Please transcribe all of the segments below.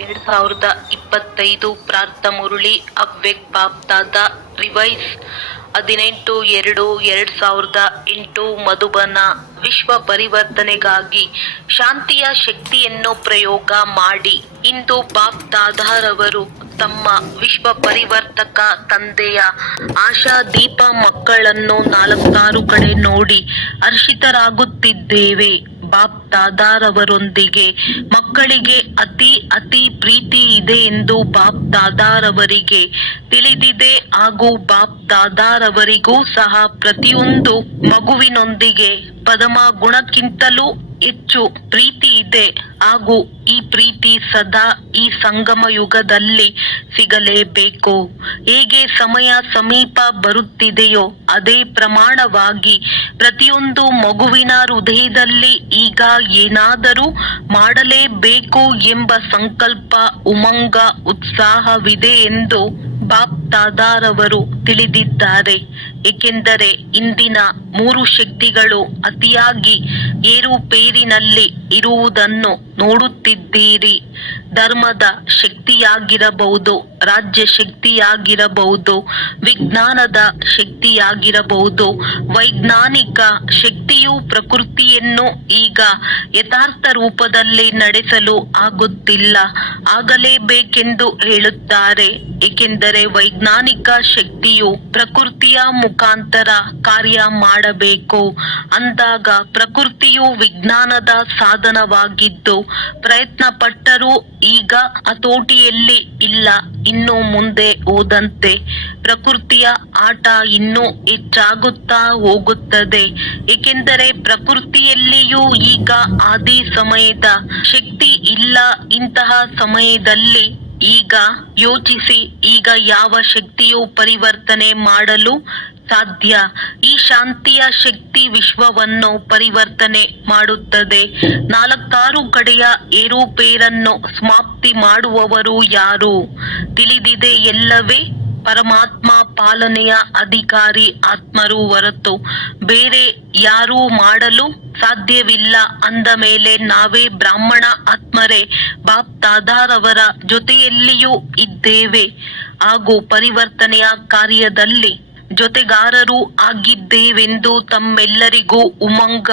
2025 ಪ್ರಾರ್ಥ ಮುರಳಿ ಅವ್ಯಕ್ತ ಬಾಪ್ದಾದ ರಿವೈಸ್ 18/2/2008 ಮಧುಬನ. ವಿಶ್ವ ಪರಿವರ್ತನೆಗಾಗಿ ಶಾಂತಿಯ ಶಕ್ತಿಯನ್ನು ಪ್ರಯೋಗ ಮಾಡಿ. ಇಂದು ಬಾಪ್ದಾದಾರವರು ತಮ್ಮ ವಿಶ್ವ ಪರಿವರ್ತಕ ತಂದೆಯ ಆಶಾದೀಪ ಮಕ್ಕಳನ್ನು 4-6 ಕಡೆ ನೋಡಿ ಹರ್ಷಿತರಾಗುತ್ತಿದ್ದೇವೆ. ಬಾಪ್ದಾದಾರವರೊಂದಿಗೆ ಮಕ್ಕಳಿಗೆ ಅತಿ ಪ್ರೀತಿ ಇದೆ ಎಂದು ಬಾಪ್ದಾದಾರವರಿಗೆ ತಿಳಿದಿದೆ ಹಾಗೂ ಬಾಪ್ದಾದಾರವರಿಗೂ ಸಹ ಪ್ರತಿಯೊಂದು ಮಗುವಿನೊಂದಿಗೆ ಪರಮ ಗುಣಕ್ಕಿಂತಲೂ ಹೆಚ್ಚು ಪ್ರೀತಿ ಇದೆ ಹಾಗೂ ಈ ಪ್ರೀತಿ ಸದಾ ಈ ಸಂಗಮ ಯುಗದಲ್ಲಿ ಸಿಗಲೇಬೇಕು. ಹೇಗೆ ಸಮಯ ಸಮೀಪ ಬರುತ್ತಿದೆಯೋ ಅದೇ ಪ್ರಮಾಣವಾಗಿ ಪ್ರತಿಯೊಂದು ಮಗುವಿನ ಹೃದಯದಲ್ಲಿ ಈಗ ಏನಾದರೂ ಮಾಡಲೇಬೇಕು ಎಂಬ ಸಂಕಲ್ಪ, ಉಮಂಗ, ಉತ್ಸಾಹವಿದೆ ಎಂದು ಬಾಪ್ದಾದಾರವರು ತಿಳಿದಿದ್ದಾರೆ. ಏಕೆಂದರೆ ಇಂದಿನ 3 ಶಕ್ತಿಗಳು ಅತಿಯಾಗಿ ಏರುಪೇರಿನಲ್ಲಿ ಇರುವುದನ್ನು ನೋಡುತ್ತಿದ್ದೀರಿ. ಧರ್ಮದ ಶಕ್ತಿಯಾಗಿರಬಹುದು, ರಾಜ್ಯ ಶಕ್ತಿಯಾಗಿರಬಹುದು, ವಿಜ್ಞಾನದ ಶಕ್ತಿಯಾಗಿರಬಹುದು. ವೈಜ್ಞಾನಿಕ ಶಕ್ತಿಯು ಪ್ರಕೃತಿಯನ್ನು ಈಗ ಯಥಾರ್ಥ ರೂಪದಲ್ಲಿ ನಡೆಸಲು ಆಗುತ್ತಿಲ್ಲ, ಆಗಲೇಬೇಕೆಂದು ಹೇಳುತ್ತಾರೆ. ಏಕೆಂದರೆ ವೈಜ್ಞಾನಿಕ ಶಕ್ತಿಯು ಪ್ರಕೃತಿಯ ಮುಖಾಂತರ ಕಾರ್ಯ ಮಾಡಬೇಕು. ಅಂದಾಗ ಪ್ರಕೃತಿಯು ವಿಜ್ಞಾನದ ಸಾಧನವಾಗಿದ್ದು ಪ್ರಯತ್ನ ಪಟ್ಟರೂ ಈಗ ಹತೋಟಿಯಲ್ಲಿ ಇಲ್ಲ. ಇನ್ನು ಮುಂದೆ ಹೋದಂತೆ ಪ್ರಕೃತಿಯ ಆಟ ಇನ್ನೂ ಹೆಚ್ಚಾಗುತ್ತಾ ಹೋಗುತ್ತದೆ. ಏಕೆಂದರೆ ಪ್ರಕೃತಿಯಲ್ಲಿಯೂ ಈಗ ಆದಿ ಸಮಯದ ಶಕ್ತಿ ಇಲ್ಲ. ಇಂತಹ ಸಮಯದಲ್ಲಿ ಈಗ ಯೋಚಿಸಿ, ಈಗ ಯಾವ ಶಕ್ತಿಯು ಪರಿವರ್ತನೆ ಮಾಡಲು ಸಾಧ್ಯ? ಈ ಶಾಂತಿಯ ಶಕ್ತಿ ವಿಶ್ವವನ್ನು ಪರಿವರ್ತನೆ ಮಾಡುತ್ತದೆ. 4-6 ಕಡೆಯ ಏರುಪೇರನ್ನು ಸಮಾಪ್ತಿ ಮಾಡುವವರು ಯಾರು? ತಿಳಿದಿದೆ ಎಲ್ಲವೇ? ಪರಮಾತ್ಮ ಪಾಲನೆಯ ಅಧಿಕಾರಿ ಆತ್ಮರು ಹೊರತು ಬೇರೆ ಯಾರೂ ಮಾಡಲು ಸಾಧ್ಯವಿಲ್ಲ. ಅಂದ ಮೇಲೆ ನಾವೇ ಬ್ರಾಹ್ಮಣ ಆತ್ಮರೇ ಬಾಪ್ದಾದಾರವರ ಜೊತೆಯಲ್ಲಿಯೂ ಇದ್ದೇವೆ ಹಾಗೂ ಪರಿವರ್ತನೆಯ ಕಾರ್ಯದಲ್ಲಿ ಜೊತೆಗಾರರೂ ಆಗಿದ್ದೇವೆಂದು ತಮ್ಮೆಲ್ಲರಿಗೂ ಉಮಂಗ,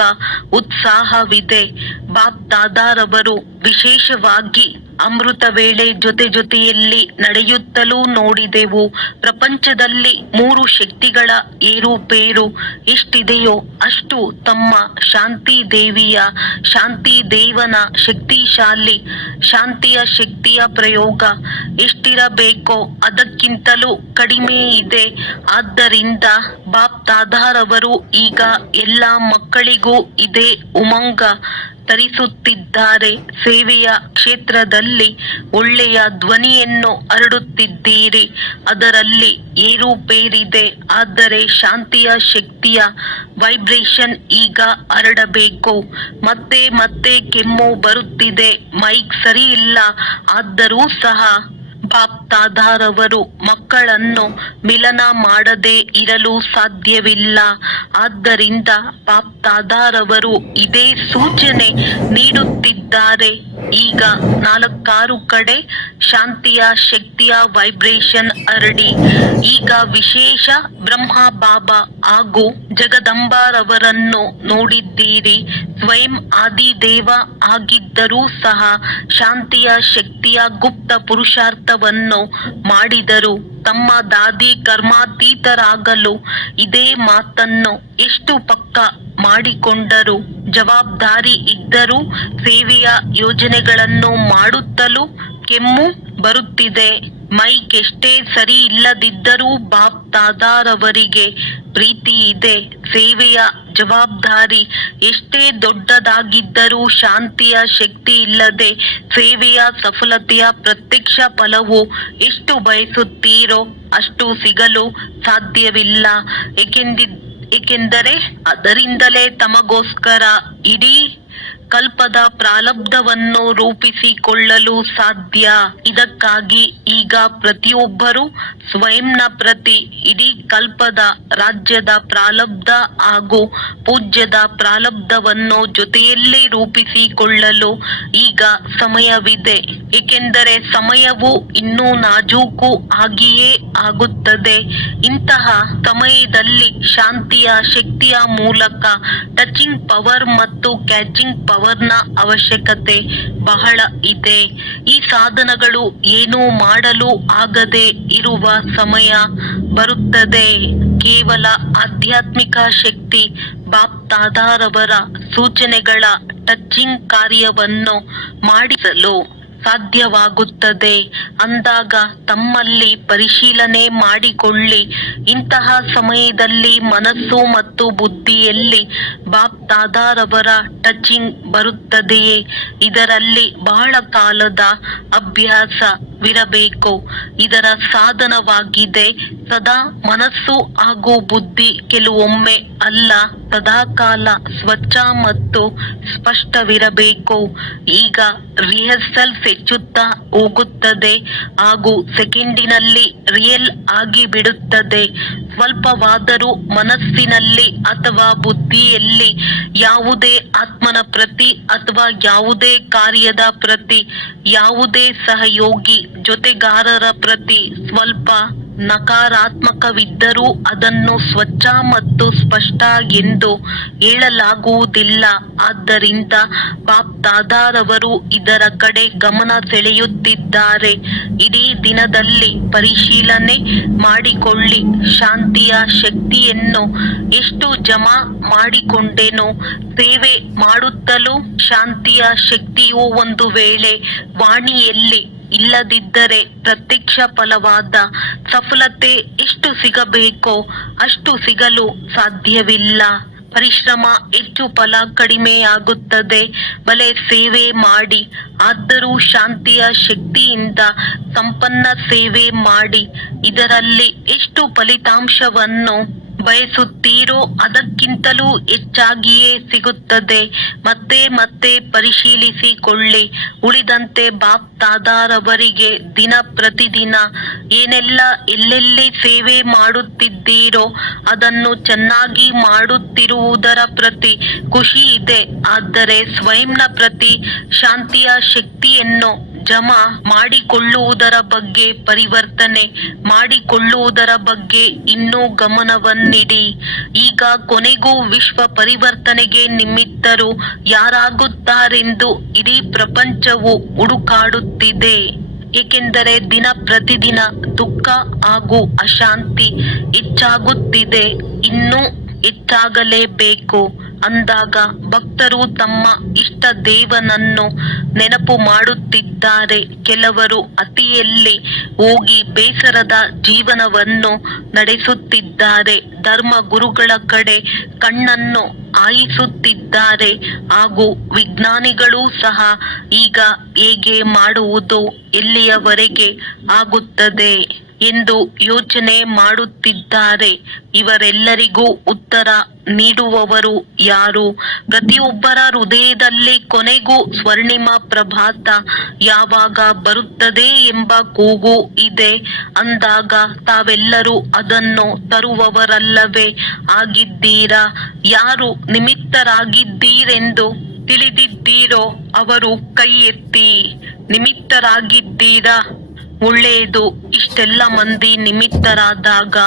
ಉತ್ಸಾಹವಿದೆ. ಬಾಪ್ದಾದಾರವರು ವಿಶೇಷವಾಗಿ ಅಮೃತ ವೇಳೆ ಜೊತೆಯಲ್ಲಿ ನಡೆಯುತ್ತಲೂ ನೋಡಿದೆವು. ಪ್ರಪಂಚದಲ್ಲಿ 3 ಶಕ್ತಿಗಳ ಏರುಪೇರು ಎಷ್ಟಿದೆಯೋ ಅಷ್ಟು ತಮ್ಮ ಶಾಂತಿ ದೇವಿಯ, ಶಾಂತಿ ದೇವನ ಶಕ್ತಿಶಾಲಿ ಶಾಂತಿಯ ಶಕ್ತಿಯ ಪ್ರಯೋಗ ಎಷ್ಟಿರಬೇಕೋ ಅದಕ್ಕಿಂತಲೂ ಕಡಿಮೆ ಇದೆ. ಆದ್ದರಿಂದ ಬಾಪ್ದಾದಾರವರು ಈಗ ಎಲ್ಲ ಮಕ್ಕಳಿಗೂ ಇದೇ ಉಮಂಗ ತರಿಸುತ್ತಿದ್ದಾರೆ. ಸೇವೆಯ ಕ್ಷೇತ್ರದಲ್ಲಿ ಒಳ್ಳೆಯ ಧ್ವನಿಯನ್ನು ಹರಡುತ್ತಿದ್ದೀರಿ. ಅದರಲ್ಲಿ ಏರುಪೇರಿದೆ. ಆದರೆ ಶಾಂತಿಯ ಶಕ್ತಿಯ ವೈಬ್ರೇಷನ್ ಈಗ ಹರಡಬೇಕು. ಮತ್ತೆ ಕೆಮ್ಮು ಬರುತ್ತಿದೆ, ಮೈಕ್ ಸರಿ ಇಲ್ಲ. ಆದರೂ ಸಹ ಬಾಪ್ದಾದಾರವರು ಮಕ್ಕಳನ್ನು ಮಿಲನ ಮಾಡದೆ ಇರಲು ಸಾಧ್ಯವಿಲ್ಲ. ಆದ್ದರಿಂದ ಬಾಪ್ದಾದಾರವರು ಇದೇ ಸೂಚನೆ ನೀಡುತ್ತಿದ್ದಾರೆ. ಈಗ 4-6 ಕಡೆ ಶಾಂತಿಯ ಶಕ್ತಿಯ ವೈಬ್ರೇಷನ್ ಹರಡಿ. ಈಗ ವಿಶೇಷ ಬ್ರಹ್ಮ ಬಾಬಾ ಹಾಗೂ ಜಗದಂಬಾರವರನ್ನು ನೋಡಿದ್ದೀರಿ. ಸ್ವಯಂ ಆದಿದೇವ ಆಗಿದ್ದರೂ ಸಹ ಶಾಂತಿಯ ಶಕ್ತಿಯ ಗುಪ್ತ ಪುರುಷಾರ್ಥವನ್ನು ಮಾಡಿದರು. ತಮ್ಮ ದಾದಿ ಕರ್ಮಾತೀತರಾಗಲು ಇದೇ ಮಾತನ್ನು ಎಷ್ಟು ಪಕ್ಕ ಮಾಡಿಕೊಂಡರು. ಜವಾಬ್ದಾರಿ ಇದ್ದರೂ ಸೇವೆಯ ಯೋಜನೆಗಳನ್ನು ಮಾಡುತ್ತಲೂ ಕೆಮ್ಮು ಬರುತ್ತಿದೆ. ಮೈಕ್ ಎಷ್ಟೇ ಸರಿ ಇಲ್ಲದಿದ್ದರೂ ಬಾಪ್ದಾದಾರವರಿಗೆ ಪ್ರೀತಿ ಇದೆ. ಸೇವೆಯ ಜವಾಬ್ದಾರಿ ಎಷ್ಟೇ ದೊಡ್ಡದಾಗಿದ್ದರೂ ಶಾಂತಿಯ ಶಕ್ತಿ ಇಲ್ಲದೆ ಸೇವೆಯ ಸಫಲತೆಯ ಪ್ರತ್ಯಕ್ಷ ಫಲವು ಎಷ್ಟು ಬಯಸುತ್ತೀರೋ ಅಷ್ಟು ಸಿಗಲು ಸಾಧ್ಯವಿಲ್ಲ. ಏಕೆಂದರೆ ಅದರಿಂದಲೇ ತಮಗೋಸ್ಕರ ಇಡೀ ಕಲ್ಪದ ಪ್ರಾರಬ್ಧವನ್ನು ರೂಪಿಸಿಕೊಳ್ಳಲು ಸಾಧ್ಯ. ಇದಕ್ಕಾಗಿ ಈಗ ಪ್ರತಿಯೊಬ್ಬರೂ ಸ್ವಯಂನ ಪ್ರತಿ ಇಡೀ ಕಲ್ಪದ ರಾಜ್ಯದ ಪ್ರಾರಬ್ಧ ಹಾಗೂ ಪೂಜ್ಯದ ಪ್ರಾರಬ್ಧವನ್ನು ಜೊತೆಯಲ್ಲಿ ರೂಪಿಸಿಕೊಳ್ಳಲು ಈಗ ಸಮಯವಿದೆ. ಏಕೆಂದರೆ ಸಮಯವು ಇನ್ನೂ ನಾಜೂಕು ಆಗಿಯೇ ಆಗುತ್ತದೆ. ಇಂತಹ ಸಮಯದಲ್ಲಿ ಶಾಂತಿಯ ಶಕ್ತಿಯ ಮೂಲಕ ಟಚಿಂಗ್ ಪವರ್ ಮತ್ತು ಕ್ಯಾಚಿಂಗ್ ಪವರ್ನ ಅವಶ್ಯಕತೆ ಬಹಳ ಇದೆ. ಈ ಸಾಧನಗಳು ಏನೂ ಮಾಡಲು ಆಗದೆ ಇರುವ ಸಮಯ ಬರುತ್ತದೆ. ಕೇವಲ ಆಧ್ಯಾತ್ಮಿಕ ಶಕ್ತಿ ಬಾಪ್ ದಾದಾರವರ ಸೂಚನೆಗಳ ಟಚಿಂಗ್ ಕಾರ್ಯವನ್ನು ಮಾಡಿಸಲು ಸಾಧ್ಯವಾಗುತ್ತದೆ. ಅಂದಾಗ ತಮ್ಮಲ್ಲಿ ಪರಿಶೀಲನೆ ಮಾಡಿಕೊಳ್ಳಿ. ಇಂತಹ ಸಮಯದಲ್ಲಿ ಮನಸ್ಸು ಮತ್ತು ಬುದ್ಧಿಯಲ್ಲಿ ಬಾಪ್ ದಾದಾರವರ ಟಚಿಂಗ್ ಬರುತ್ತದೆಯೇ? ಇದರಲ್ಲಿ ಬಹಳ ಕಾಲದ ಅಭ್ಯಾಸವಿರಬೇಕು. ಇದರ ಸಾಧನವಾಗಿದೆ ಸದಾ ಮನಸ್ಸು ಹಾಗೂ ಬುದ್ಧಿ ಕೆಲವೊಮ್ಮೆ ಅಲ್ಲ ಸದಾಕಾಲ ಸ್ವಚ್ಛ ಮತ್ತು ಸ್ಪಷ್ಟವಿರಬೇಕು. ಈಗ ರಿಹರ್ಸಲ್ ಹೆಚ್ಚುತ್ತಾ ಹೋಗುತ್ತದೆ ಹಾಗೂ ಸೆಕೆಂಡಿನಲ್ಲಿ ರಿಯಲ್ ಆಗಿ ಬಿಡುತ್ತದೆ. ಸ್ವಲ್ಪವಾದರೂ ಮನಸ್ಸಿನಲ್ಲಿ ಅಥವಾ ಬುದ್ಧಿಯಲ್ಲಿ ಯಾವುದೇ ಆತ್ಮನ ಪ್ರತಿ ಅಥವಾ ಯಾವುದೇ ಕಾರ್ಯದ ಪ್ರತಿ ಯಾವುದೇ ಸಹಯೋಗಿ ಜೊತೆಗಾರರ ಪ್ರತಿ ಸ್ವಲ್ಪ ನಕಾರಾತ್ಮಕವಿದ್ದರೂ ಅದನ್ನು ಸ್ವಚ್ಛ ಮತ್ತು ಸ್ಪಷ್ಟ ಎಂದು ಹೇಳಲಾಗುವುದಿಲ್ಲ. ಆದ್ದರಿಂದ ಬಾಪ್ ದಾದಾರವರು ಇದರ ಕಡೆ ಗಮನ ಸೆಳೆಯುತ್ತಿದ್ದಾರೆ. ಇಡೀ ದಿನದಲ್ಲಿ ಪರಿಶೀಲನೆ ಮಾಡಿಕೊಳ್ಳಿ. ಶಾಂತಿಯ ಶಕ್ತಿಯನ್ನು ಎಷ್ಟು ಜಮಾ ಮಾಡಿಕೊಂಡೆನೋ, ಸೇವೆ ಮಾಡುತ್ತಲೂ ಶಾಂತಿಯ ಶಕ್ತಿಯು ಒಂದು ವೇಳೆ ವಾಣಿಯಲ್ಲಿ ಇಲ್ಲದಿದ್ದರೆ ಪ್ರತ್ಯಕ್ಷ ಫಲವಾದ ಸಫಲತೆ ಎಷ್ಟು ಸಿಗಬೇಕೋ ಅಷ್ಟು ಸಿಗಲು ಸಾಧ್ಯವಿಲ್ಲ. ಪರಿಶ್ರಮ ಹೆಚ್ಚು, ಫಲ ಕಡಿಮೆಯಾಗುತ್ತದೆ. ಬಲೆ ಸೇವೆ ಮಾಡಿ, ಆದರೂ ಶಾಂತಿಯ ಶಕ್ತಿಯಿಂದ ಸಂಪನ್ನ ಸೇವೆ ಮಾಡಿ. ಇದರಲ್ಲಿ ಎಷ್ಟು ಫಲಿತಾಂಶವನ್ನು ಬಯಸುತ್ತೀರೋ ಅದಕ್ಕಿಂತಲೂ ಹೆಚ್ಚಾಗಿಯೇ ಸಿಗುತ್ತದೆ. ಮತ್ತೆ ಮತ್ತೆ ಪರಿಶೀಲಿಸಿಕೊಳ್ಳಿ. ಉಳಿದಂತೆ ಬಾಪ್ ದಾದಾರವರಿಗೆ ದಿನ ಪ್ರತಿದಿನ ಏನೆಲ್ಲ ಎಲ್ಲೆಲ್ಲಿ ಸೇವೆ ಮಾಡುತ್ತಿದ್ದೀರೋ ಅದನ್ನು ಚೆನ್ನಾಗಿ ಮಾಡುತ್ತಿರುವುದರ ಪ್ರತಿ ಖುಷಿ ಇದೆ. ಆದರೆ ಸ್ವಯಂನ ಪ್ರತಿ ಶಾಂತಿಯ ಶಕ್ತಿಯನ್ನು ಜಮಾ ಮಾಡಿಕೊಳ್ಳುವುದರ ಬಗ್ಗೆ, ಪರಿವರ್ತನೆ ಮಾಡಿಕೊಳ್ಳುವುದರ ಬಗ್ಗೆ ಇನ್ನೂ ಗಮನವನ್ನಿಡಿ. ಈಗ ಕೊನೆಗೂ ವಿಶ್ವ ಪರಿವರ್ತನೆಗೆ ನಿಮಿತ್ತರು ಯಾರಾಗುತ್ತಾರೆಂದು ಇಡೀ ಪ್ರಪಂಚವು ಹುಡುಕಾಡುತ್ತಿದೆ. ಏಕೆಂದರೆ ದಿನ ಪ್ರತಿದಿನ ದುಃಖ ಹಾಗೂ ಅಶಾಂತಿ ಹೆಚ್ಚಾಗುತ್ತಿದೆ. ಇನ್ನೂ ಹೆಚ್ಚಾಗಲೇಬೇಕು. ಅಂದಾಗ ಭಕ್ತರು ತಮ್ಮ ಇಷ್ಟ ದೇವನನ್ನು ನೆನಪು ಮಾಡುತ್ತಿದ್ದಾರೆ. ಕೆಲವರು ಅತಿಯಲ್ಲಿ ಹೋಗಿ ಬೇಸರದ ಜೀವನವನ್ನು ನಡೆಸುತ್ತಿದ್ದಾರೆ. ಧರ್ಮ ಗುರುಗಳ ಕಡೆ ಕಣ್ಣನ್ನು ಹಾಯಿಸುತ್ತಿದ್ದಾರೆ ಹಾಗೂ ವಿಜ್ಞಾನಿಗಳೂ ಸಹ ಈಗ ಹೇಗೆ ಮಾಡುವುದು, ಎಲ್ಲಿಯವರೆಗೆ ಆಗುತ್ತದೆ ಎಂದು ಯೋಚನೆ ಮಾಡುತ್ತಿದ್ದಾರೆ. ಇವರೆಲ್ಲರಿಗೂ ಉತ್ತರ ನೀಡುವವರು ಯಾರು? ಪ್ರತಿಯೊಬ್ಬರ ಹೃದಯದಲ್ಲಿ ಕೊನೆಗೂ ಸ್ವರ್ಣಿಮ ಪ್ರಭಾತ ಯಾವಾಗ ಬರುತ್ತದೆ ಎಂಬ ಕೂಗು ಇದೆ. ಅಂದಾಗ ತಾವೆಲ್ಲರೂ ಅದನ್ನು ತರುವವರಲ್ಲವೇ ಆಗಿದ್ದೀರಾ? ಯಾರು ನಿಮಿತ್ತರಾಗಿದ್ದೀರೆಂದು ತಿಳಿದಿದ್ದೀರೋ ಅವರು ಕೈ ಎತ್ತಿ. ನಿಮಿತ್ತರಾಗಿದ್ದೀರಾ? ಒಳ್ಳೆಯದು. ಇಷ್ಟೆಲ್ಲ ಮಂದಿ ನಿಮಿತ್ತರಾದಾಗ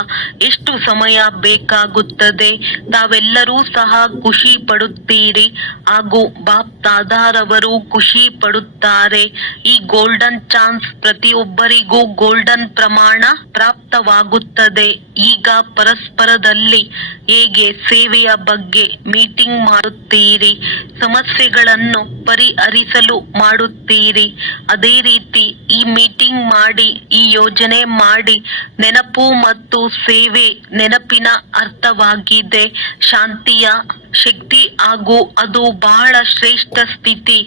ಎಷ್ಟು ಸಮಯ ಬೇಕಾಗುತ್ತದೆ? ತಾವೆಲ್ಲರೂ ಸಹ ಖುಷಿ ಪಡುತ್ತೀರಿ ಹಾಗೂ ಬಾಪ್ ದಾದಾರವರು ಖುಷಿ ಪಡುತ್ತಾರೆ. ಈ ಗೋಲ್ಡನ್ ಚಾನ್ಸ್ ಪ್ರತಿಯೊಬ್ಬರಿಗೂ ಗೋಲ್ಡನ್ ಪ್ರಮಾಣ ಪ್ರಾಪ್ತವಾಗುತ್ತದೆ. ಈಗ ಪರಸ್ಪರದಲ್ಲಿ ಹೇಗೆ ಸೇವೆಯ ಬಗ್ಗೆ ಮೀಟಿಂಗ್ ಮಾಡುತ್ತೀರಿ, ಸಮಸ್ಯೆಗಳನ್ನು ಪರಿಹರಿಸಲು ಮಾಡುತ್ತೀರಿ, ಅದೇ ರೀತಿ ಈ ಮೀಟಿಂಗ್ ಮಾಡಿ, ಈ ಯೋಜನೆ ಮಾಡಿ. ನೆನಪು ಮತ್ತು ಸೇವೆ ನೆನಪಿನ ಅರ್ಥವಾಗಿದೆ ಶಾಂತಿಯ ಶಕ್ತಿ ಹಾಗೂ ಅದು ಬಹಳ ಶ್ರೇಷ್ಠ ಸ್ಥಿತಿ.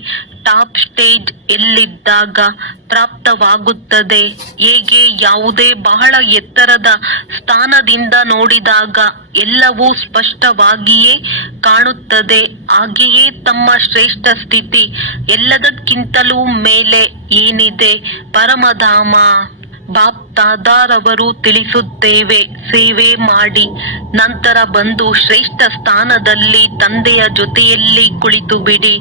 ಟಾಪ್ ಸ್ಟೇಜ್ ಎಲ್ಲಿದ್ದಾಗ ಪ್ರಾಪ್ತವಾಗುತ್ತದೆ. ಹೇಗೆ ಯಾವುದೇ ಬಹಳ ಎತ್ತರದ ಸ್ಥಾನದಿಂದ ನೋಡಿದಾಗ ಎಲ್ಲವೂ ಸ್ಪಷ್ಟವಾಗಿಯೇ ಕಾಣುತ್ತದೆ, ಹಾಗೆಯೇ ತಮ್ಮ ಶ್ರೇಷ್ಠ ಸ್ಥಿತಿ ಎಲ್ಲದಕ್ಕಿಂತಲೂ ಮೇಲೆ ಏನಿದೆ ಪರಮಧಾಮ. ಬಾಪ್ ದಾದಾರವರು ತಿಳಿಸುತ್ತೇವೆ, ಸೇವೆ ಮಾಡಿ ನಂತರ ಬಂದು ಶ್ರೇಷ್ಠ ಸ್ಥಾನದಲ್ಲಿ ತಂದೆಯ ಜೊತೆಯಲ್ಲಿ ಕುಳಿತು ಬಿಡಿ.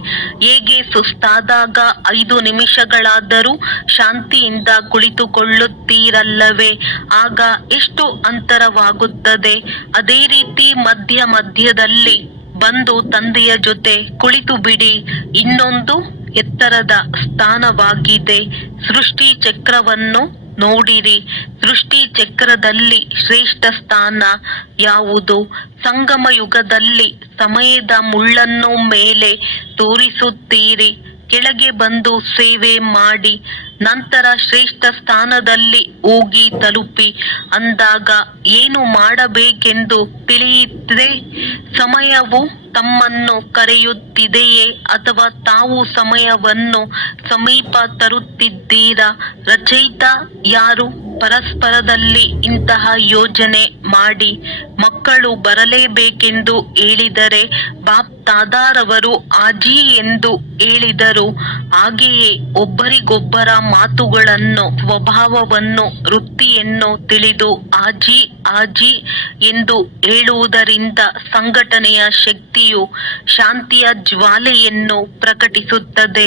ಹೇಗೆ ಸುಸ್ತಾದಾಗ 5 ನಿಮಿಷಗಳಾದರೂ ಶಾಂತಿಯಿಂದ ಕುಳಿತುಕೊಳ್ಳುತ್ತೀರಲ್ಲವೇ, ಆಗ ಎಷ್ಟು ಅಂತರವಾಗುತ್ತದೆ. ಅದೇ ರೀತಿ ಮಧ್ಯ ಮಧ್ಯದಲ್ಲಿ ಬಂದು ತಂದೆಯ ಜೊತೆ ಕುಳಿತು ಬಿಡಿ. ಇನ್ನೊಂದು ಎತ್ತರದ ಸ್ಥಾನವಾಗಿದೆ. ಸೃಷ್ಟಿ ಚಕ್ರವನ್ನು ನೋಡಿರಿ. ಸೃಷ್ಟಿ ಚಕ್ರದಲ್ಲಿ ಶ್ರೇಷ್ಠ ಸ್ಥಾನ ಯಾವುದು? ಸಂಗಮ ಯುಗದಲ್ಲಿ ಸಮಯದ ಮುಳ್ಳನ್ನು ಮೇಲೆ ತೋರಿಸುತ್ತೀರಿ. ಕೆಳಗೆ ಬಂದು ಸೇವೆ ಮಾಡಿ ನಂತರ ಶ್ರೇಷ್ಠ ಸ್ಥಾನದಲ್ಲಿ ಹೋಗಿ ತಲುಪಿ ಅಂದಾಗ ಏನು ಮಾಡಬೇಕೆಂದು ತಿಳಿಯುತ್ತದೆ. ಸಮಯವು ತಮ್ಮನ್ನು ಕರೆಯುತ್ತಿದೆಯೇ ಅಥವಾ ತಾವು ಸಮಯವನ್ನು ಸಮೀಪ ತರುತ್ತಿದ್ದೀರಾ? ರಚಯಿತ ಯಾರು? ಪರಸ್ಪರದಲ್ಲಿ ಇಂತಹ ಯೋಜನೆ ಮಾಡಿ. ಮಕ್ಕಳು ಬರಲೇಬೇಕೆಂದು ಹೇಳಿದರೆ ಬಾಪ್ ದಾದಾರವರು ಆಜಿ ಎಂದು ಹೇಳಿದರು. ಹಾಗೆಯೇ ಒಬ್ಬರಿಗೊಬ್ಬರ ಮಾತುಗಳನ್ನು, ಸ್ವಭಾವವನ್ನು, ವೃತ್ತಿಯನ್ನು ತಿಳಿದು ಆಜಿ ಆಜಿ ಎಂದು ಹೇಳುವುದರಿಂದ ಸಂಘಟನೆಯ ಶಕ್ತಿಯು ಶಾಂತಿಯ ಜ್ವಾಲೆಯನ್ನು ಪ್ರಕಟಿಸುತ್ತದೆ.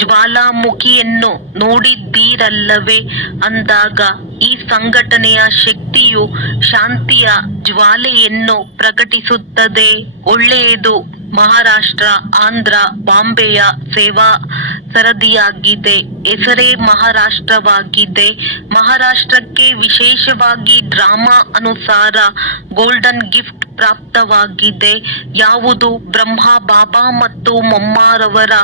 ಜ್ವಾಲಾಮುಖಿಯನ್ನು ನೋಡಿದ್ದೀರಲ್ಲವೇ ಅಂದಾಗ ಈ ಸಂಘಟನೆಯ ಶಕ್ತಿಯು ಶಾಂತಿಯ ಜ್ವಾಲೆಯನ್ನು ಪ್ರಕಟಿಸುತ್ತದೆ. ಒಳ್ಳೆಯದು. ಮಹಾರಾಷ್ಟ್ರ, ಆಂಧ್ರ, ಬಾಂಬೆಯ ಸೇವಾ ಸರದಿಯಾಗಿದೆ. ಹೆಸರೇ ಮಹಾರಾಷ್ಟ್ರವಾಗಿದೆ. ಮಹಾರಾಷ್ಟ್ರಕ್ಕೆ ವಿಶೇಷವಾಗಿ ಡ್ರಾಮಾ ಅನುಸಾರ ಗೋಲ್ಡನ್ ಗಿಫ್ಟ್ ಪ್ರಾಪ್ತವಾಗಿದೆ. ಯಾವುದು? ಬ್ರಹ್ಮ ಬಾಬಾ ಮತ್ತು ಮೊಮ್ಮಾರವರ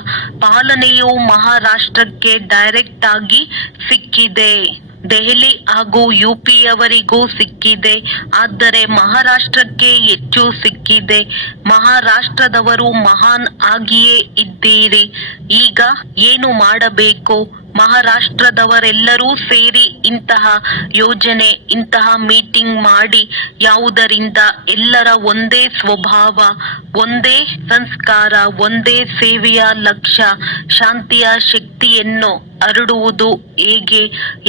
ಪಾಲನೆಯು ಮಹಾರಾಷ್ಟ್ರಕ್ಕೆ ಡೈರೆಕ್ಟ್ ಆಗಿ ಸಿಕ್ಕಿದೆ. ದೆಹಲಿ ಹಾಗೂ ಯುಪಿಯವರಿಗೂ ಸಿಕ್ಕಿದೆ, ಆದರೆ ಮಹಾರಾಷ್ಟ್ರಕ್ಕೆ ಹೆಚ್ಚು ಸಿಕ್ಕಿದೆ. ಮಹಾರಾಷ್ಟ್ರದವರು ಮಹಾನ್ ಆಗಿಯೇ ಇದ್ದೀರಿ. ಈಗ ಏನು ಮಾಡಬೇಕು? ಮಹಾರಾಷ್ಟ್ರದವರೆಲ್ಲರೂ ಸೇರಿ ಇಂತಹ ಯೋಜನೆ, ಇಂತಹ ಮೀಟಿಂಗ್ ಮಾಡಿ, ಯಾವುದರಿಂದ ಎಲ್ಲರ ಒಂದೇ ಸ್ವಭಾವ, ಒಂದೇ ಸಂಸ್ಕಾರ, ಒಂದೇ ಸೇವೆಯ ಲಕ್ಷ್ಯ, ಶಾಂತಿಯ ಶಕ್ತಿಯನ್ನು ಹರಡುವುದು ಹೇಗೆ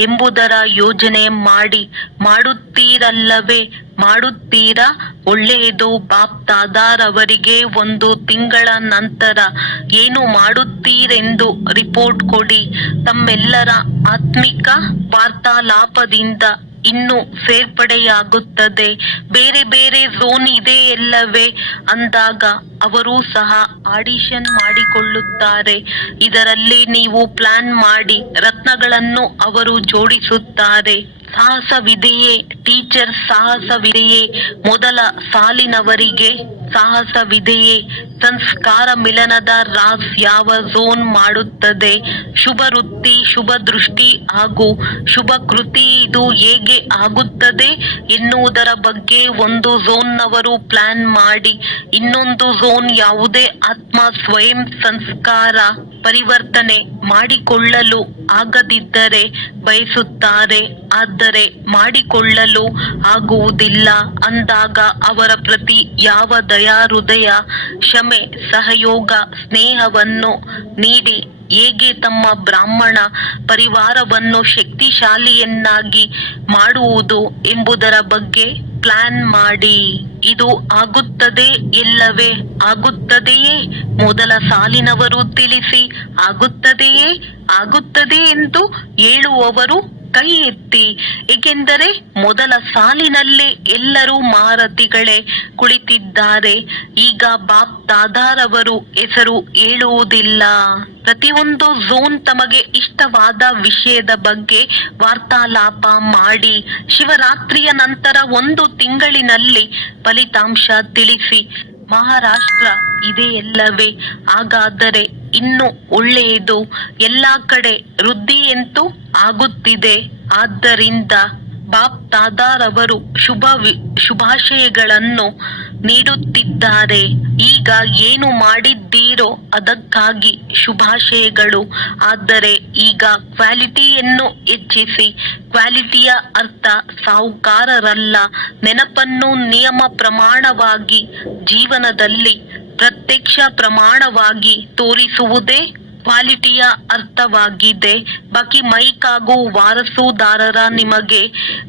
ಎಂಬುದರ ಯೋಜನೆ ಮಾಡಿ. ಮಾಡುತ್ತೀರಲ್ಲವೇ? ಮಾಡುತ್ತೀರಾ? ಒಳ್ಳೆಯದು. ಬಾಪ್ ದಾದಾರವರಿಗೆ 1 ತಿಂಗಳ ನಂತರ ಏನು ಮಾಡುತ್ತೀರೆಂದು ರಿಪೋರ್ಟ್ ಕೊಡಿ. ತಮ್ಮೆಲ್ಲರ ಆತ್ಮಿಕ ವಾರ್ತಾಲಾಪದಿಂದ ಇನ್ನು ಸೇರ್ಪಡೆಯಾಗುತ್ತದೆ. ಬೇರೆ ಬೇರೆ ಝೋನ್ ಇದೆಯಲ್ಲವೇ ಅಂದಾಗ ಅವರು ಸಹ ಆಡಿಷನ್ ಮಾಡಿಕೊಳ್ಳುತ್ತಾರೆ. ಇದರಲ್ಲಿ ನೀವು ಪ್ಲಾನ್ ಮಾಡಿ ರತ್ನಗಳನ್ನು ಅವರು ಜೋಡಿಸುತ್ತಾರೆ. ಸಾಹಸವಿದೆಯೇ? ಟೀಚರ್ ಸಾಹಸವಿದೆಯೇ? ಮೊದಲ ಸಾಲಿನವರಿಗೆ ಸಾಹಸವಿದೆಯೇ? ಸಂಸ್ಕಾರ ಮಿಲನದ ರಾಸ್ ಯಾವ ಝೋನ್ ಮಾಡುತ್ತದೆ? ಶುಭ ವೃತ್ತಿ, ಶುಭ ದೃಷ್ಟಿ ಹಾಗೂ ಶುಭ ಕೃತಿ ಇದು ಹೇಗೆ ಆಗುತ್ತದೆ ಎನ್ನುವುದರ ಬಗ್ಗೆ ಒಂದು ಝೋನ್ನವರು ಪ್ಲಾನ್ ಮಾಡಿ. ಇನ್ನೊಂದು ಝೋನ್ ಯಾವುದೇ ಆತ್ಮ ಸ್ವಯಂ ಸಂಸ್ಕಾರ ಪರಿವರ್ತನೆ ಮಾಡಿಕೊಳ್ಳಲು ಆಗದಿದ್ದರೆ ಬಯಸುತ್ತಾರೆ, ಆದರೆ ಮಾಡಿಕೊಳ್ಳಲು ಆಗುವುದಿಲ್ಲ ಅಂದಾಗ ಅವರ ಪ್ರತಿ ಯಾವ ದಯಾ ಹೃದಯ, ಕ್ಷಮೆ, ಸಹಯೋಗ, ಸ್ನೇಹವನ್ನು ನೀಡಿ ಹೇಗೆ ತಮ್ಮ ಬ್ರಾಹ್ಮಣ ಪರಿವಾರವನ್ನು ಶಕ್ತಿಶಾಲಿಯನ್ನಾಗಿ ಮಾಡುವುದು ಎಂಬುದರ ಬಗ್ಗೆ ಪ್ಲಾನ್ ಮಾಡಿ. ಇದು ಆಗುತ್ತದೆ ಇಲ್ಲವೇ? ಆಗುತ್ತದೆಯೇ? ಮೊದಲ ಸಾಲಿನವರು ತಿಳಿಸಿ. ಆಗುತ್ತದೆಯೇ? ಆಗುತ್ತದೆ ಎಂದು ಹೇಳುವವರು ಕೈ ಎತ್ತಿ. ಏಕೆಂದರೆ ಮೊದಲ ಸಾಲಿನಲ್ಲಿ ಎಲ್ಲರೂ ಮಹಾರಥಿಗಳೇ ಕುಳಿತಿದ್ದಾರೆ. ಈಗ ಬಾಪ್ ದಾದಾರವರು ಹೆಸರು ಹೇಳುವುದಿಲ್ಲ. ಪ್ರತಿಯೊಂದು ಝೋನ್ ತಮಗೆ ಇಷ್ಟವಾದ ವಿಷಯದ ಬಗ್ಗೆ ವಾರ್ತಾಲಾಪ ಮಾಡಿ. ಶಿವರಾತ್ರಿಯ ನಂತರ 1 ತಿಂಗಳಿನಲ್ಲಿ ಫಲಿತಾಂಶ ತಿಳಿಸಿ. ಮಹಾರಾಷ್ಟ್ರ ಇದೆಯಲ್ಲವೇ? ಹಾಗಾದರೆ ಇನ್ನು ಒಳ್ಳೆಯದು. ಎಲ್ಲಾ ಕಡೆ ವೃದ್ಧಿಯಂತೂ ಆಗುತ್ತಿದೆ. ಆದ್ದರಿಂದ ಬಾಪ್ ದಾದಾರವರು ಶುಭಾಶಯಗಳನ್ನು ನೀಡುತ್ತಿದ್ದಾರೆ. ಈಗ ಈಗ ಏನು ಮಾಡಿದ್ದೀರೋ ಅದಕ್ಕಾಗಿ ಶುಭಾಶಯಗಳು. ಆದರೆ ಈಗ ಕ್ವಾಲಿಟಿಯನ್ನು ಹೆಚ್ಚಿಸಿ. ಕ್ವಾಲಿಟಿಯ ಅರ್ಥ ಸಾಹುಕಾರರಲ್ಲ. ನೆನಪನ್ನು ನಿಯಮ ಪ್ರಮಾಣವಾಗಿ ಜೀವನದಲ್ಲಿ ಪ್ರತ್ಯಕ್ಷ ಪ್ರಮಾಣವಾಗಿ ತೋರಿಸುವುದೇ ಕ್ವಾಲಿಟಿಯ ಅರ್ಥವಾಗಿದೆ. ಬಾಕಿ ಮೈಕ್ ಹಾಗೂ ವಾರಸುದಾರರ ನಿಮಗೆ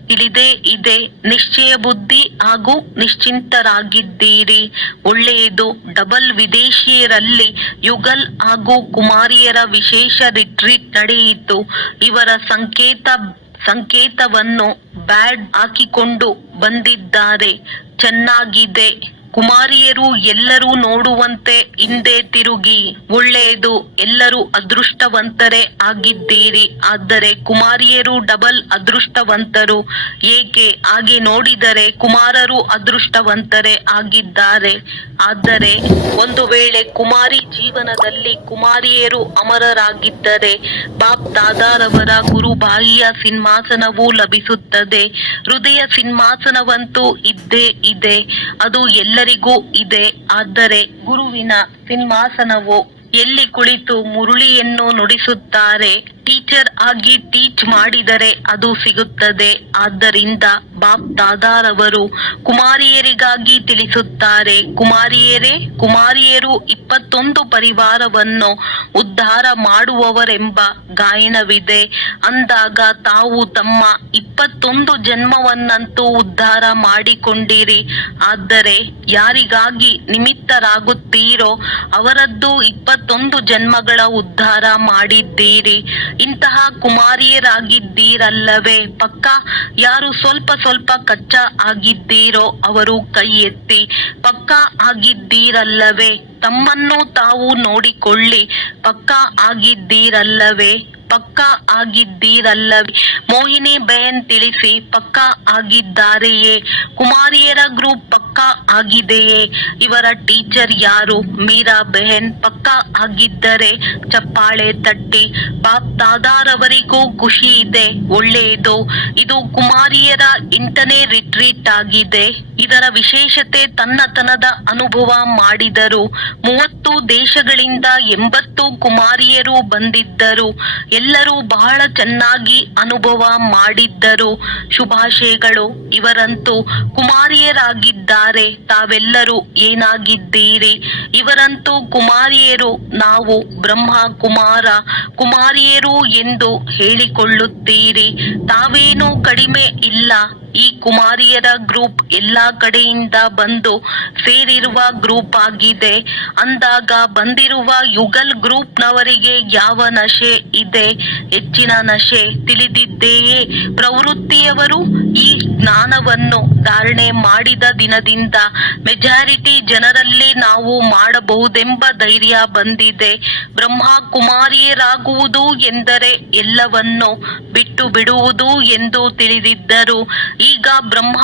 ತಿಳಿದೇ ಇದೆ. ನಿಶ್ಚಯ ಬುದ್ಧಿ ಹಾಗೂ ನಿಶ್ಚಿಂತರಾಗಿದ್ದೀರಿ. ಒಳ್ಳೆಯದು. ಡಬಲ್ ವಿದೇಶಿಯರಲ್ಲಿ ಯುಗಲ್ ಹಾಗೂ ಕುಮಾರಿಯರ ವಿಶೇಷ ರಿಟ್ರೀಟ್ ನಡೆಯಿತು. ಇವರ ಸಂಕೇತವನ್ನು ಬ್ಯಾಡ್ ಹಾಕಿಕೊಂಡು ಬಂದಿದ್ದಾರೆ. ಚೆನ್ನಾಗಿದೆ. ಕುಮಾರಿಯರು ಎಲ್ಲರೂ ನೋಡುವಂತೆ ಹಿಂದೆ ತಿರುಗಿ. ಒಳ್ಳೆಯದು. ಎಲ್ಲರೂ ಅದೃಷ್ಟವಂತರೇ ಆಗಿದ್ದೀರಿ. ಆದರೆ ಕುಮಾರಿಯರು ಡಬಲ್ ಅದೃಷ್ಟವಂತರು. ಏಕೆ? ಹಾಗೆ ನೋಡಿದರೆ ಕುಮಾರರು ಅದೃಷ್ಟವಂತರೇ ಆಗಿದ್ದಾರೆ. ಆದರೆ ಒಂದು ವೇಳೆ ಕುಮಾರಿ ಜೀವನದಲ್ಲಿ ಕುಮಾರಿಯರು ಅಮರರಾಗಿದ್ದರೆ ಬಾಪ್ ದಾದಾರವರ ಗುರುಬಾಯಿಯ ಸಿಂಹಾಸನವೂ ಲಭಿಸುತ್ತದೆ. ಹೃದಯ ಸಿಂಹಾಸನವಂತೂ ಇದ್ದೇ ಇದೆ. ಅದು ಎಲ್ಲರಿಗೂ ಇದೆ. ಆದರೆ ಗುರುವಿನ ಸಿಂಹಾಸನವು ಎಲ್ಲಿ ಕುಳಿತು ಮುರುಳಿಯನ್ನು ನುಡಿಸುತ್ತಾರೆ, ಟೀಚರ್ ಆಗಿ ಟೀಚ್ ಮಾಡಿದರೆ ಅದು ಸಿಗುತ್ತದೆ. ಆದ್ದರಿಂದ ಬಾಪ್ ದಾದಾರವರು ಕುಮಾರಿಯರಿಗಾಗಿ ತಿಳಿಸುತ್ತಾರೆ. ಕುಮಾರಿಯರು 21 ಪರಿವಾರವನ್ನು ಉದ್ಧಾರ ಮಾಡುವವರೆಂಬ ಗಾಯನವಿದೆ. ಅಂದಾಗ ತಾವು ತಮ್ಮ 21 ಜನ್ಮವನ್ನಂತೂ ಉದ್ಧಾರ ಮಾಡಿಕೊಂಡಿರಿ. ಆದರೆ ಯಾರಿಗಾಗಿ ನಿಮಿತ್ತರಾಗುತ್ತೀರೋ ಅವರದ್ದು 21 ಜನ್ಮಗಳ ಉದ್ಧಾರ ಮಾಡಿದ್ದೀರಿ. ಇಂತಹ ಕುಮಾರಿಯರಾಗಿದ್ದೀರಲ್ಲವೇ? ಪಕ್ಕಾ. ಯಾರು ಸ್ವಲ್ಪ ಕಚ್ಚಾ ಆಗಿದ್ದೀರೋ ಅವರು ಕೈ ಎತ್ತಿ. ಪಕ್ಕಾ ಆಗಿದ್ದೀರಲ್ಲವೇ? ತಮ್ಮನ್ನು ತಾವು ನೋಡಿಕೊಳ್ಳಿ. ಪಕ್ಕಾ ಆಗಿದ್ದೀರಲ್ಲವೇ? ಪಕ್ಕಾ ಆಗಿದ್ದೀರಲ್ಲವೇ? ಮೋಹಿನಿ ಬೆಹನ್ ತಿಳಿಸಿ. ಪಕ್ಕಾ ಆಗಿದ್ದಾರೆಯೇ? ಕುಮಾರಿಯರ ಗ್ರೂಪ್ ಪಕ್ಕಾ ಆಗಿದೆಯೇ? ಇವರ ಟೀಚರ್ ಯಾರು? ಮೀರಾ ಬೆಹನ್. ಪಕ್ಕಾ ಆಗಿದ್ದರೆ ಚಪ್ಪಾಳೆ ತಟ್ಟಿ. ಬಾಪ್ ದಾದಾರವರಿಗೂ ಖುಷಿ ಇದೆ. ಒಳ್ಳೆಯದು. ಇದು ಕುಮಾರಿಯರ 8ನೇ ರಿಟ್ರೀಟ್ ಆಗಿದೆ. ಇದರ ವಿಶೇಷತೆ ತನ್ನತನದ ಅನುಭವ ಮಾಡಿದರು. 30 ದೇಶಗಳಿಂದ 80 ಕುಮಾರಿಯರು ಬಂದಿದ್ದರು. ಎಲ್ಲರೂ ಬಹಳ ಚೆನ್ನಾಗಿ ಅನುಭವ ಮಾಡಿದ್ದರು. ಶುಭಾಶಯಗಳು. ಇವರಂತೂ ಕುಮಾರಿಯರಾಗಿದ್ದಾರೆ. ತಾವೆಲ್ಲರೂ ಏನಾಗಿದ್ದೀರಿ? ಇವರಂತೂ ಕುಮಾರಿಯರು. ನಾವು ಬ್ರಹ್ಮ ಕುಮಾರಿಯರು ಎಂದು ಹೇಳಿಕೊಳ್ಳುತ್ತೀರಿ. ತಾವೇನೂ ಕಡಿಮೆ ಇಲ್ಲ. ಈ ಕುಮಾರಿಯರ ಗ್ರೂಪ್ ಎಲ್ಲಾ ಕಡೆಯಿಂದ ಬಂದು ಸೇರಿರುವ ಗ್ರೂಪ್ ಆಗಿದೆ. ಅಂದಾಗ ಬಂದಿರುವ ಯುಗಲ್ ಗ್ರೂಪ್ನವರಿಗೆ ಯಾವ ನಶೆ ಇದೆ? ಹೆಚ್ಚಿನ ನಶೆ ತಿಳಿದಿದೆಯೇ? ಪ್ರವೃತ್ತಿಯವರು ಈ ಜ್ಞಾನವನ್ನು ಧಾರಣೆ ಮಾಡಿದ ದಿನದಿಂದ ಮೆಜಾರಿಟಿ ಜನರಲ್ಲಿ ನಾವು ಮಾಡಬಹುದೆಂಬ ಧೈರ್ಯ ಬಂದಿದೆ. ಬ್ರಹ್ಮ ಕುಮಾರಿಯರಾಗುವುದು ಎಂದರೆ ಎಲ್ಲವನ್ನು ಬಿಟ್ಟು ಬಿಡುವುದು ಎಂದು ತಿಳಿದಿದ್ದರು. ಈಗ ಬ್ರಹ್ಮ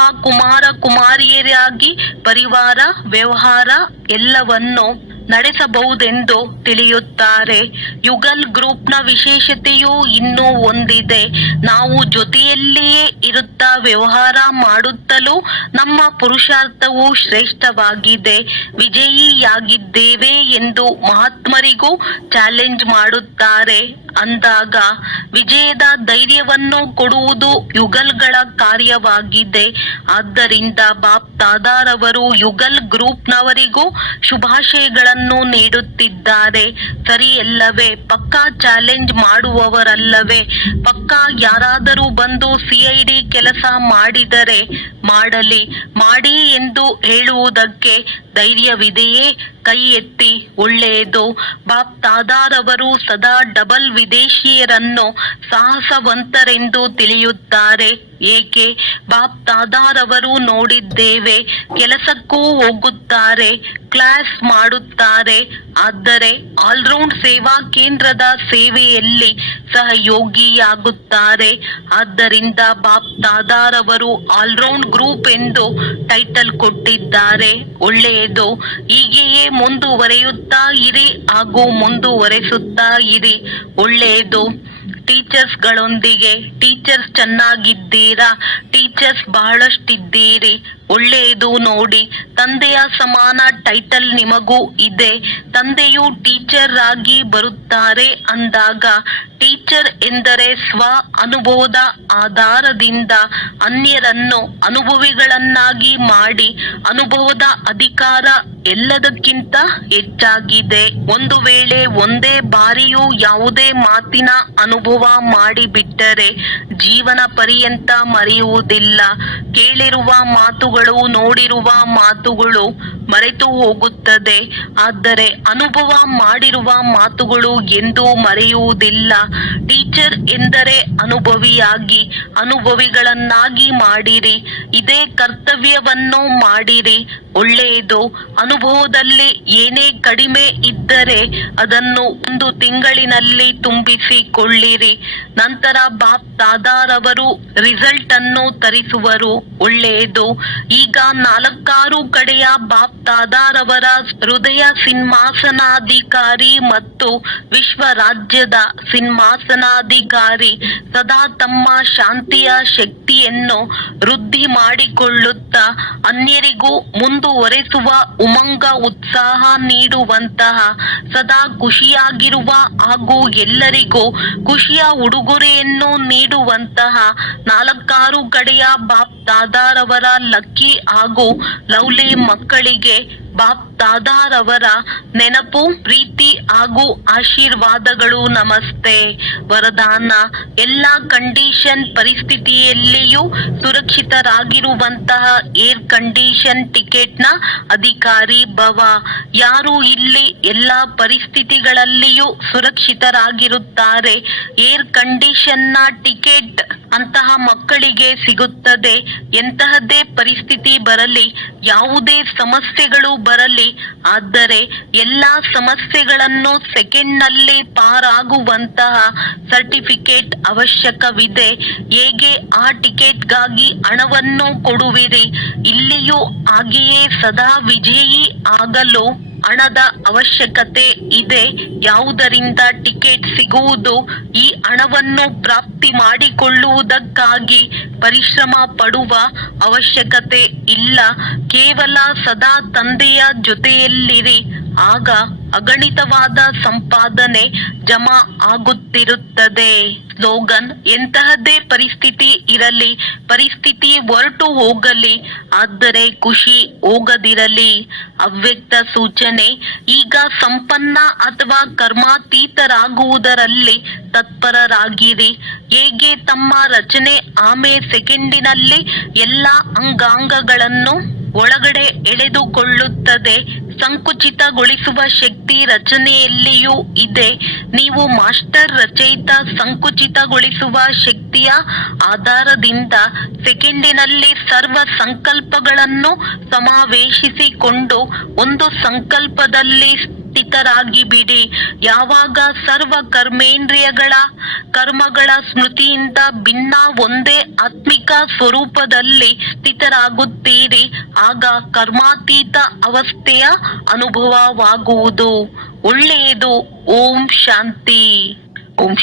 ಕುಮಾರಿಯರಾಗಿ ಪರಿವಾರ ವ್ಯವಹಾರ ಎಲ್ಲವನ್ನು ನಡೆಸಬಹುದೆಂದು ತಿಳಿಯುತ್ತಾರೆ. ಯುಗಲ್ ಗ್ರೂಪ್ನ ವಿಶೇಷತೆಯೂ ಇನ್ನೂ ಒಂದಿದೆ. ನಾವು ಜೊತೆಯಲ್ಲಿಯೇ ಇರುತ್ತಾ ವ್ಯವಹಾರ ಮಾಡುತ್ತಲೂ ನಮ್ಮ ಪುರುಷಾರ್ಥವು ಶ್ರೇಷ್ಠವಾಗಿದೆ. ವಿಜಯಿಯಾಗಿದ್ದೇವೆ ಎಂದು ಮಹಾತ್ಮರಿಗೂ ಚಾಲೆಂಜ್ ಮಾಡುತ್ತಾರೆ. ಅಂದಾಗ ವಿಜಯದ ಧೈರ್ಯವನ್ನು ಕೊಡುವುದು ಯುಗಲ್ಗಳ ಕಾರ್ಯವಾಗಿದೆ. ಆದ್ದರಿಂದ ಬಾಪ್ ದಾದಾರವರು ಯುಗಲ್ ಗ್ರೂಪ್ನವರಿಗೂ ಶುಭಾಶಯಗಳನ್ನು ನೀಡುತ್ತಿದ್ದಾರೆ. ಸರಿಯಲ್ಲವೇ? ಪಕ್ಕಾ ಚಾಲೆಂಜ್ ಮಾಡುವವರಲ್ಲವೇ? ಪಕ್ಕಾ ಯಾರಾದರೂ ಬಂದು ಸಿಐಡಿ ಕೆಲಸ ಮಾಡಿದರೆ ಮಾಡಿ ಎಂದು ಹೇಳುವುದಕ್ಕೆ ಧೈರ್ಯವಿದೆಯೇ? ಕೈ ಎತ್ತಿ. ಒಳ್ಳೆಯದು. ಬಾಪ್ ದಾದಾರವರು ಸದಾ ಡಬಲ್ ವಿದೇಶಿಯರನ್ನು ಸಾಹಸವಂತರೆಂದು ತಿಳಿಯುತ್ತಾರೆ. ಏಕೆ? ಬಾಪ್ ದಾದಾರವರು ನೋಡಿದ್ದೇವೆ. ಕೆಲಸಕ್ಕೂ ಹೋಗುತ್ತಾರೆ, ಕ್ಲಾಸ್ ಮಾಡುತ್ತಾರೆ. ಆದರೆ ಆಲ್ರೌಂಡ್ ಸೇವಾ ಕೇಂದ್ರದ ಸೇವೆಯಲ್ಲಿ ಸಹಯೋಗಿಯಾಗುತ್ತಾರೆ. ಆದ್ದರಿಂದ ಬಾಪ್ ದಾದಾರವರು ಆಲ್ರೌಂಡ್ ಗ್ರೂಪ್ ಎಂದು ಟೈಟಲ್ ಕೊಟ್ಟಿದ್ದಾರೆ. ಒಳ್ಳೆಯದು. ಹೀಗೆಯೇ ಮುಂದುವರೆಯುತ್ತಾ ಇರಿ ಹಾಗೂ ಮುಂದುವರೆಸುತ್ತಾ ಇರಿ. ಒಳ್ಳೆಯದು. ಟೀಚರ್ಸ್ಗಳೊಂದಿಗೆ. ಟೀಚರ್ಸ್ ಚೆನ್ನಾಗಿದ್ದೀರಾ? ಟೀಚರ್ಸ್ ಬಹಳಷ್ಟಿದ್ದೀರಿ. ಒಳ್ಳೆಯದು ನೋಡಿ. ತಂದೆಯ ಸಮಾನ ಟೈಟಲ್ ನಿಮಗೂ ಇದೆ. ತಂದೆಯು ಟೀಚರ್ ಆಗಿ ಬರುತ್ತಾರೆ ಅಂದಾಗ ಟೀಚರ್ ಎಂದರೆ ಸ್ವ ಅನುಭವದ ಆಧಾರದಿಂದ ಅನ್ಯರನ್ನು ಅನುಭವಿಗಳನ್ನಾಗಿ ಮಾಡಿ ಅನುಭವದ ಅಧಿಕಾರ ಎಲ್ಲದಕ್ಕಿಂತ ಹೆಚ್ಚಾಗಿದೆ. ಒಂದು ವೇಳೆ ಒಂದೇ ಬಾರಿಯೂ ಯಾವುದೇ ಮಾತಿನ ಅನುಭವ ಮಾಡಿಬಿಟ್ಟರೆ ಜೀವನ ಪರ್ಯಂತ ಮರೆಯುವುದಿಲ್ಲ. ಕೇಳಿರುವ ಮಾತುಗಳು, ನೋಡಿರುವ ಮಾತುಗಳು ಮರೆತು ಹೋಗುತ್ತದೆ. ಆದರೆ ಅನುಭವ ಮಾಡಿರುವ ಮಾತುಗಳು ಎಂದೂ ಮರೆಯುವುದಿಲ್ಲ. ಟೀಚರ್ ಎಂದರೆ ಅನುಭವಿಯಾಗಿ ಅನುಭವಿಗಳನ್ನಾಗಿ ಮಾಡಿರಿ. ಇದೇ ಕರ್ತವ್ಯವನ್ನು ಮಾಡಿರಿ. ಒಳ್ಳೆಯದು. ಅನುಭವದಲ್ಲಿ ಏನೇ ಕಡಿಮೆ ಇದ್ದರೆ ಅದನ್ನು 1 ತಿಂಗಳಿನಲ್ಲಿ ತುಂಬಿಸಿಕೊಳ್ಳಿರಿ. ನಂತರ ಬಾಪ್ ದಾದಾರವರು ರಿಸಲ್ಟ್ ಅನ್ನು ತರಿಸುವರು. ಒಳ್ಳೆಯದು. ಈಗ 4 ಕಡೆಯ ಬಾಪ್ ದಾದಾರವರ ಹೃದಯ ಸಿಂಹಾಸನಾಧಿಕಾರಿ ಮತ್ತು ವಿಶ್ವ ರಾಜ್ಯದ ಸಿಂಹಾಸನಾಧಿಕಾರಿ ಸದಾ ತಮ್ಮ ಶಾಂತಿಯ ಶಕ್ತಿಯನ್ನು ವೃದ್ಧಿ ಮಾಡಿಕೊಳ್ಳುತ್ತಾ ಅನ್ಯರಿಗೂ ಮುಂದುವರೆಸುವ ಉಮಂಗ ಉತ್ಸಾಹ ನೀಡುವಂತಹ ಸದಾ ಖುಷಿಯಾಗಿರುವ ಹಾಗೂ ಎಲ್ಲರಿಗೂ ಖುಷಿಯ ಉಡುಗೊರೆಯನ್ನು ನೀಡುವಂತಹ 4 ಕಡೆಯ ಬಾಪ್ ದಾದಾರವರ ಲಕ್ಕಿ ಹಾಗೂ ಲವ್ಲಿ ಮಕ್ಕಳಿಗೆ ಬಾಪ್ ದಾದಾರವರ ನೆನಪು, ಪ್ರೀತಿ ಹಾಗೂ ಆಶೀರ್ವಾದಗಳು. ನಮಸ್ತೆ. ವರದಾನ: ಎಲ್ಲ ಕಂಡೀಷನ್ ಪರಿಸ್ಥಿತಿಯಲ್ಲಿಯೂ ಸುರಕ್ಷಿತರಾಗಿರುವಂತಹ ಏರ್ ಕಂಡೀಷನ್ ಟಿಕೆಟ್ನ ಅಧಿಕಾರಿ ಭವ. ಯಾರು ಇಲ್ಲಿ ಎಲ್ಲ ಪರಿಸ್ಥಿತಿಗಳಲ್ಲಿಯೂ ಸುರಕ್ಷಿತರಾಗಿರುತ್ತಾರೆ, ಏರ್ ಕಂಡೀಷನ್ನ ಟಿಕೆಟ್ ಅಂತಹ ಮಕ್ಕಳಿಗೆ ಸಿಗುತ್ತದೆ. ಎಂತಹದ್ದೇ ಪರಿಸ್ಥಿತಿ ಬರಲಿ, ಯಾವುದೇ ಸಮಸ್ಯೆಗಳು ಬರಲಿ, ಆದರೆ ಎಲ್ಲಾ ಸಮಸ್ಯೆಗಳನ್ನು ಸೆಕೆಂಡ್ನಲ್ಲಿ ಪಾರಾಗುವಂತಹ ಸರ್ಟಿಫಿಕೇಟ್ ಅವಶ್ಯಕವಿದೆ. ಹೇಗೆ ಆ ಟಿಕೆಟ್ಗಾಗಿ ಹಣವನ್ನು ಕೊಡುವಿರಿ, ಇಲ್ಲಿಯೂ ಹಾಗೆಯೇ ಸದಾ ವಿಜಯಿ ಆಗಲು ಹಣದ ಅವಶ್ಯಕತೆ ಇದೆ. ಯಾವುದರಿಂದ ಟಿಕೆಟ್ ಸಿಗುವುದು? ಈ ಹಣವನ್ನು ಪ್ರಾಪ್ತಿ ಮಾಡಿಕೊಳ್ಳುವುದಕ್ಕಾಗಿ ಪರಿಶ್ರಮ ಪಡುವ ಅವಶ್ಯಕತೆ ಇಲ್ಲ. ಕೇವಲ ಸದಾ ತಂದೆಯ ಜೊತೆಯಲ್ಲಿರಿ. ಆಗ ಅಗಣಿತವಾದ ಸಂಪಾದನೆ ಜಮಾ ಆಗುತ್ತಿರುತ್ತದೆ. ಸ್ಲೋಗನ್: ಎಂತಹದ್ದೇ ಪರಿಸ್ಥಿತಿ ಇರಲಿ, ಪರಿಸ್ಥಿತಿ ಹೊರಟು ಹೋಗಲಿ, ಆದರೆ ಖುಷಿ ಹೋಗದಿರಲಿ. ಅವ್ಯಕ್ತ ಸೂಚನೆ: ಈಗ ಸಂಪನ್ನ ಅಥವಾ ಕರ್ಮಾತೀತರಾಗುವುದರಲ್ಲಿ ತತ್ಪರರಾಗಿರಿ. ಹೇಗೆ ತಮ್ಮ ರಚನೆ ಆಮೆ ಸೆಕೆಂಡಿನಲ್ಲಿ ಎಲ್ಲ ಅಂಗಾಂಗಗಳನ್ನು ಒಳಗಡೆ ಎಳೆದುಕೊಳ್ಳುತ್ತದೆ, ಸಂಕುಚಿತಗೊಳಿಸುವ ಶಕ್ತಿ ರಚನೆಯಲ್ಲಿಯೂ ಇದೆ. ನೀವು ಮಾಸ್ಟರ್ ರಚಯಿತ ಸಂಕುಚಿತಗೊಳಿಸುವ ಶಕ್ತಿಯ ಆಧಾರದಿಂದ ಸೆಕೆಂಡಿನಲ್ಲಿ ಸರ್ವ ಸಂಕಲ್ಪಗಳನ್ನು ಸಮಾವೇಶಿಸಿಕೊಂಡು ಒಂದು ಸಂಕಲ್ಪದಲ್ಲಿ ಸ್ಥಿತರಾಗಿ ಬಿಡಿ. ಯಾವಾಗ ಸರ್ವ ಕರ್ಮೇಂದ್ರಿಯಗಳ ಕರ್ಮಗಳ ಸ್ಮೃತಿಯಿಂದ ಭಿನ್ನ ಒಂದೇ ಆತ್ಮಿಕ ಸ್ವರೂಪದಲ್ಲಿ ಸ್ಥಿತರಾಗುತ್ತೀರಿ, ಆಗ ಕರ್ಮಾತೀತ ಅವಸ್ಥೆಯ ಅನುಭವವಾಗುವುದು. ಒಳ್ಳೆಯದು. ಓಂ ಶಾಂತಿ. ಓಂ